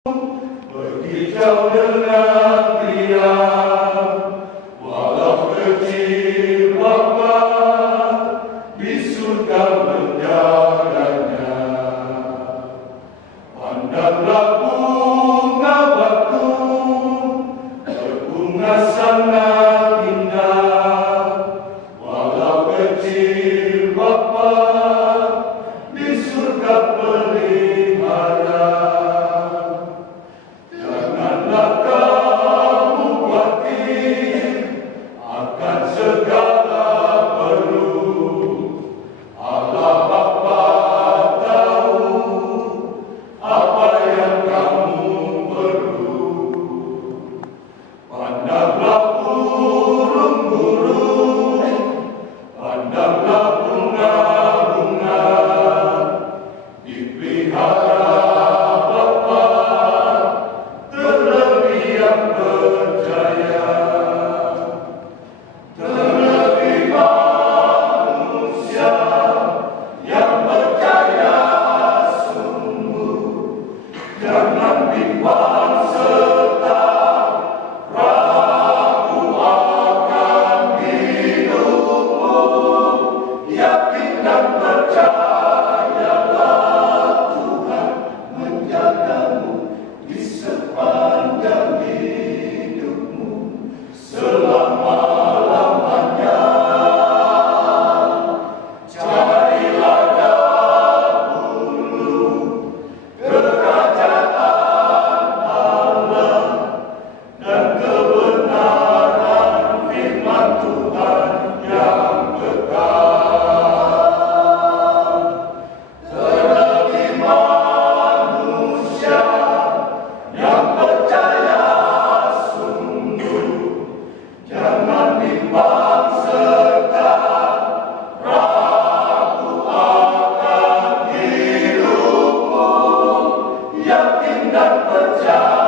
Berkicau dengan riang, walau kecil Bapa di surga menjaganya. Pandanglah bunga bakung, berbunga sangat indah, walau kecil Bapa di surga pelihara. Janganlah kamu khawatir akan segala perlu. Allah Bapa tahu apa yang kamu perlu. Pandanglah burung-burung, pandanglah bunga-bunga, dipelihara Bapa, terlebih yang percaya. Terlebih manusia yang percaya sungguh, jangan bimbang serta ragu akan hidupmu. Yakin dan percayalah Tuhan menjagamu di sepanjang hidupmu selama-lamanya. Carilah dahulu kerajaan Allah dan kebenaran firman Tuhan yang kekal. Terlebih manusia yang percaya sungguh, jangan bimbang serta ragu akan hidupmu. Yakin dan percaya